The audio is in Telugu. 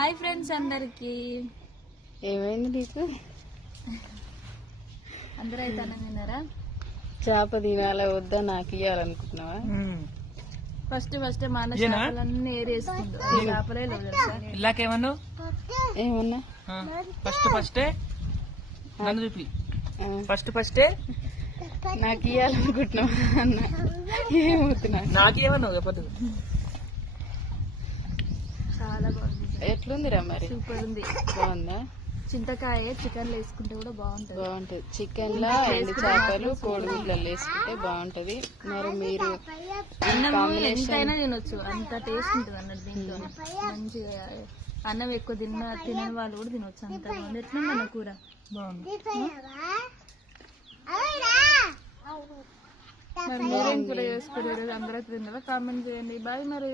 హాయ్ ఫ్రెండ్స్ అందరికి. ఏమైంది నీకు? అందరూ అయితే అన్నం తిన్నారా? చేప తినాలా వద్దా నాకు ఇవ్వాలనుకుంటున్నావా? ఫస్ట్ మా అన్న చేపలన్నీ ఏరేసుకుంటూ చేపలే ఇలాకేమన్నా ఏమన్నా ఫస్టే నన్ను చూపి ఫస్టే నాకు ఇవ్వాలనుకుంటున్నావా అన్న? ఏమవుతున్నా నాకేమన్నావు చెప్పదు. చాలా బాగుంది. ఎట్లుందిరా మరి? సూపర్ ఉంది. బాగుందా? చింతకాయ చికెన్ వేసుకుంటే కూడా బాగుంటది. బాగుంటది. చికెన్ లా ఎండు చేపలు కోడిగుడ్లలో వేసుకుంటే బాగుంటది. మరి మీరు అన్నం ఎంతైనా తినొచ్చు, అంత టేస్ట్ ఉంటుంది అన్నట్టు. దీంట్లో మంచిగా అన్నం ఎక్కువ తినని వాళ్ళు కూడా తినొచ్చు, అంత బాగుంది. ఎట్లా మన కూర బాగుంది. మరి మీరేం కూర చేసుకుంటారు? అందరూ తిన్నారా? కామెంట్ చేయండి. బాయ్ మరి.